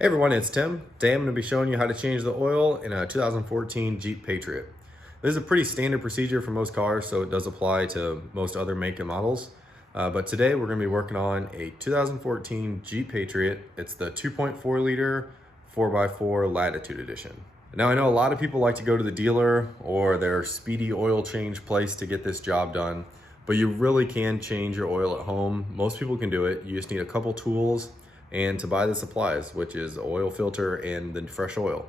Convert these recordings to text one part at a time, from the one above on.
Hey everyone, it's Tim. Today I'm going to be showing you how to change the oil in a 2014 Jeep Patriot. This is a pretty standard procedure for most cars, so it does apply to most other make and models. But today we're going to be working on a 2014 Jeep Patriot. It's the 2.4 liter 4x4 Latitude edition. Now I know a lot of people like to go to the dealer or their speedy oil change place to get this job done, but you really can change your oil at home. Most people can do it. You just need a couple tools and to buy the supplies, which is oil filter and the fresh oil.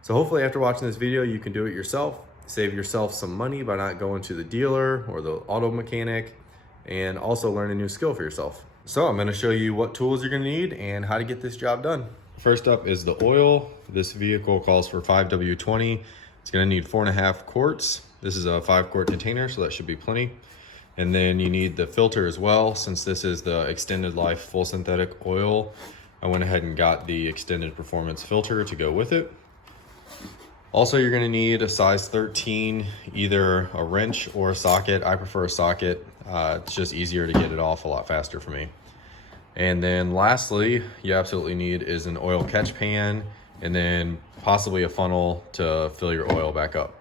So hopefully after watching this video, you can do it yourself, save yourself some money by not going to the dealer or the auto mechanic, and also learn a new skill for yourself. So I'm gonna show you what tools you're gonna need and how to get this job done. First up is the oil. This vehicle calls for 5W20. It's gonna need 4.5 quarts. This is a 5-quart container, so that should be plenty. And then you need the filter as well. Since this is the extended life full synthetic oil, I went ahead and got the extended performance filter to go with it. Also, you're gonna need a size 13, either a wrench or a socket. I prefer a socket. It's just easier to get it off a lot faster for me. And then lastly, you absolutely need is an oil catch pan and then possibly a funnel to fill your oil back up.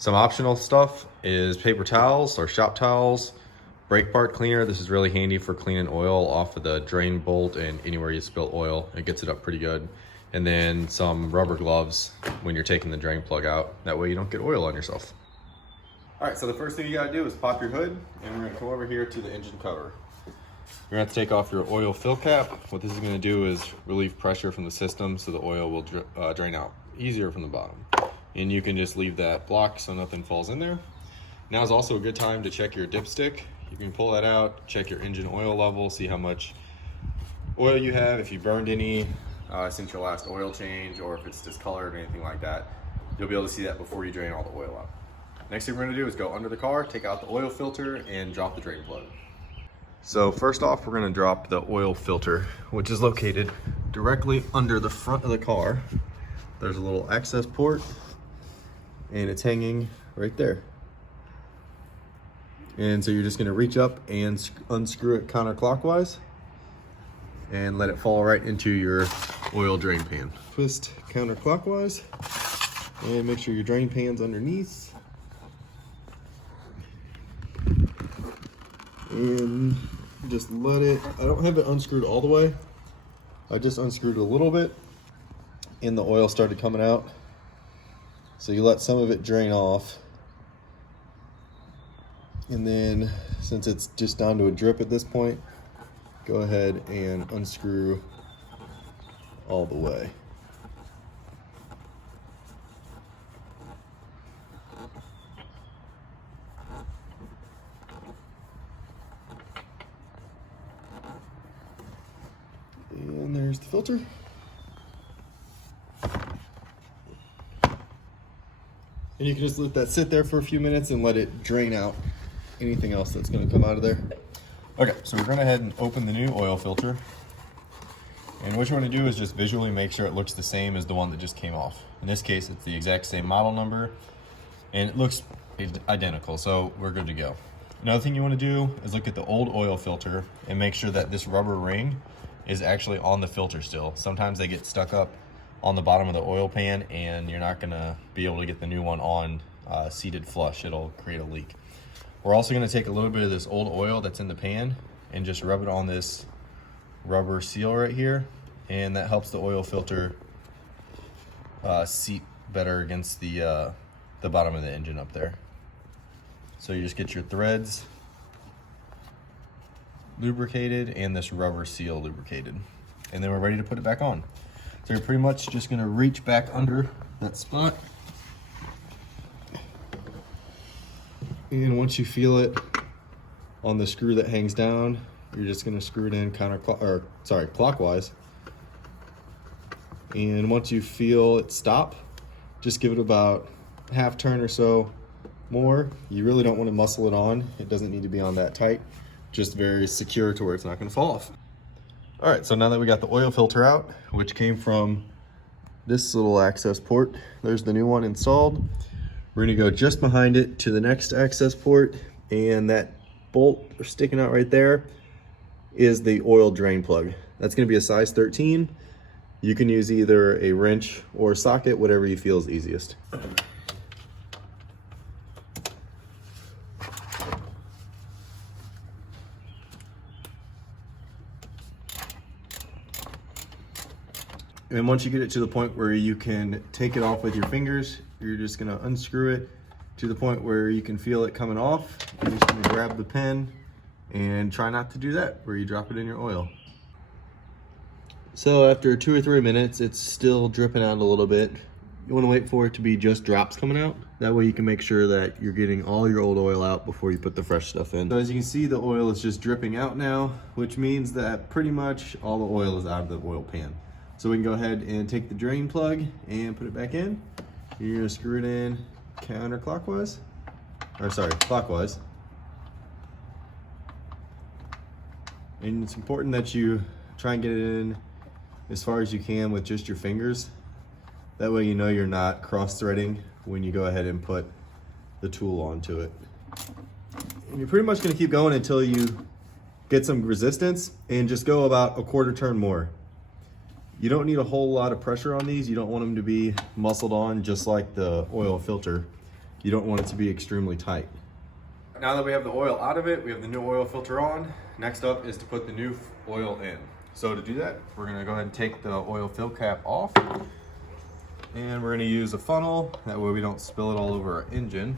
Some optional stuff is paper towels or shop towels, brake part cleaner. This is really handy for cleaning oil off of the drain bolt and anywhere you spill oil. It gets it up pretty good. And then some rubber gloves when you're taking the drain plug out. That way you don't get oil on yourself. All right, so the first thing you gotta do is pop your hood, and we're gonna come over here to the engine cover. You're gonna have to take off your oil fill cap. What this is gonna do is relieve pressure from the system so the oil will drain out easier from the bottom. And you can just leave that blocked so nothing falls in there. Now is also a good time to check your dipstick. You can pull that out, check your engine oil level, see how much oil you have, if you burned any since your last oil change, or if it's discolored or anything like that. You'll be able to see that before you drain all the oil out. Next thing we're gonna do is go under the car, take out the oil filter, and drop the drain plug. So first off, we're gonna drop the oil filter, which is located directly under the front of the car. There's a little access port, and it's hanging right there. And so you're just gonna reach up and unscrew it counterclockwise and let it fall right into your oil drain pan. Twist counterclockwise and make sure your drain pan's underneath. And just let it, I don't have it unscrewed all the way. I just unscrewed a little bit and the oil started coming out. So you let some of it drain off. And then since it's just down to a drip at this point, go ahead and unscrew all the way. And there's the filter. And you can just let that sit there for a few minutes and let it drain out anything else that's gonna come out of there. Okay, so we're gonna go ahead and open the new oil filter. And what you wanna do is just visually make sure it looks the same as the one that just came off. In this case, it's the exact same model number and it looks identical, so we're good to go. Another thing you wanna do is look at the old oil filter and make sure that this rubber ring is actually on the filter still. Sometimes they get stuck up on the bottom of the oil pan and you're not gonna be able to get the new one on seated flush. It'll create a leak. We're also gonna take a little bit of this old oil that's in the pan and just rub it on this rubber seal right here, and that helps the oil filter seat better against the bottom of the engine up there. So you just get your threads lubricated and this rubber seal lubricated, and then we're ready to put it back on. So you're pretty much just gonna reach back under that spot. And once you feel it on the screw that hangs down, you're just gonna screw it in clockwise. And once you feel it stop, just give it about half turn or so more. You really don't wanna muscle it on. It doesn't need to be on that tight, just very secure to where it's not gonna fall off. All right, so now that we got the oil filter out, which came from this little access port, there's the new one installed. We're gonna go just behind it to the next access port, and that bolt sticking out right there is the oil drain plug. That's gonna be a size 13, You can use either a wrench or socket, whatever you feel is easiest. And once you get it to the point where you can take it off with your fingers, you're just gonna unscrew it to the point where you can feel it coming off. You're just gonna grab the pin and try not to do that where you drop it in your oil. So after 2 or 3 minutes, it's still dripping out a little bit. You wanna wait for it to be just drops coming out. That way you can make sure that you're getting all your old oil out before you put the fresh stuff in. So as you can see, the oil is just dripping out now, which means that pretty much all the oil is out of the oil pan. So we can go ahead and take the drain plug and put it back in. You're gonna screw it in counterclockwise, or sorry, clockwise. And it's important that you try and get it in as far as you can with just your fingers. That way you know you're not cross-threading when you go ahead and put the tool onto it. And you're pretty much gonna keep going until you get some resistance and just go about a quarter turn more. You don't need a whole lot of pressure on these. You don't want them to be muscled on just like the oil filter. You don't want it to be extremely tight. Now that we have the oil out of it, we have the new oil filter on. Next up is to put the new oil in. So to do that, we're gonna go ahead and take the oil fill cap off. And we're gonna use a funnel. That way we don't spill it all over our engine.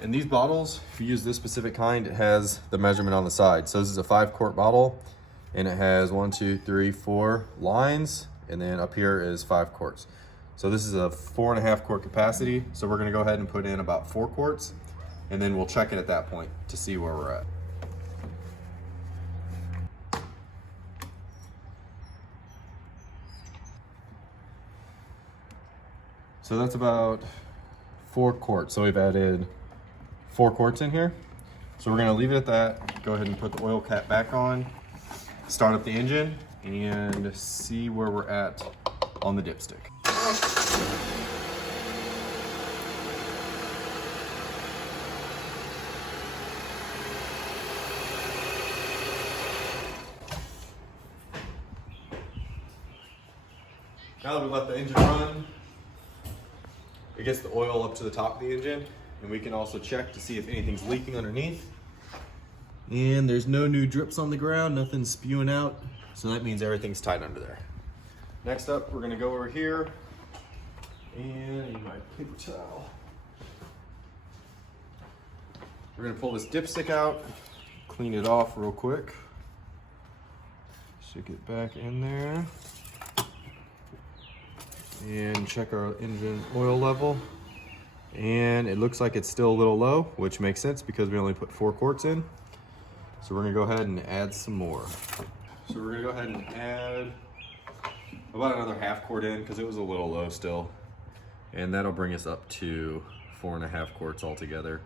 And these bottles, if you use this specific kind, it has the measurement on the side. So this is a 5-quart bottle. And it has 1, 2, 3, 4 lines, and then up here is 5 quarts. So this is a 4.5 quart capacity. So we're gonna go ahead and put in about 4 quarts, and then we'll check it at that point to see where we're at. So that's about 4 quarts. So we've added 4 quarts in here. So we're gonna leave it at that. Go ahead and put the oil cap back on. Start up the engine and see where we're at on the dipstick. Now that we let the engine run, it gets the oil up to the top of the engine, and we can also check to see if anything's leaking underneath. And there's no new drips on the ground, nothing's spewing out, so that means everything's tight under there. Next up, we're gonna go over here and use my paper towel. We're gonna pull this dipstick out, clean it off real quick. Stick it back in there. And check our engine oil level. And it looks like it's still a little low, which makes sense because we only put 4 quarts in. So we're gonna go ahead and add some more. So we're gonna go ahead and add about another 1/2 quart in because it was a little low still. And that'll bring us up to 4.5 quarts altogether.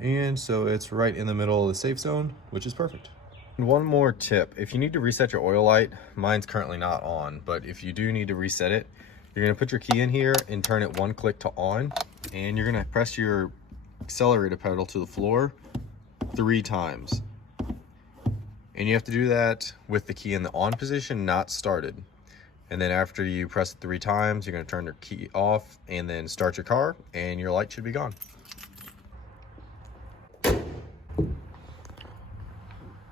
And so it's right in the middle of the safe zone, which is perfect. And one more tip, if you need to reset your oil light, mine's currently not on, but if you do need to reset it, you're gonna put your key in here and turn it 1 click to on, and you're gonna press your accelerator pedal to the floor 3 times. And you have to do that with the key in the on position, not started. And then after you press it 3 times, you're gonna turn your key off and then start your car, and your light should be gone.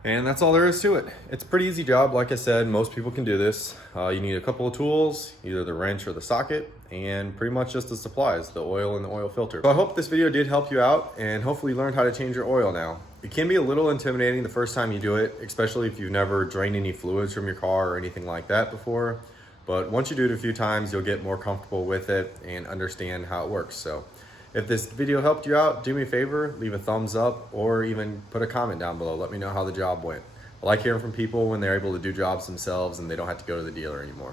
And that's all there is to it. It's a pretty easy job. Like I said, most people can do this. You need a couple of tools, either the wrench or the socket, and pretty much just the supplies, the oil and the oil filter. So I hope this video did help you out, and hopefully you learned how to change your oil now. It can be a little intimidating the first time you do it, especially if you've never drained any fluids from your car or anything like that before. But once you do it a few times, you'll get more comfortable with it and understand how it works. So if this video helped you out, do me a favor, leave a thumbs up or even put a comment down below. Let me know how the job went. I like hearing from people when they're able to do jobs themselves and they don't have to go to the dealer anymore.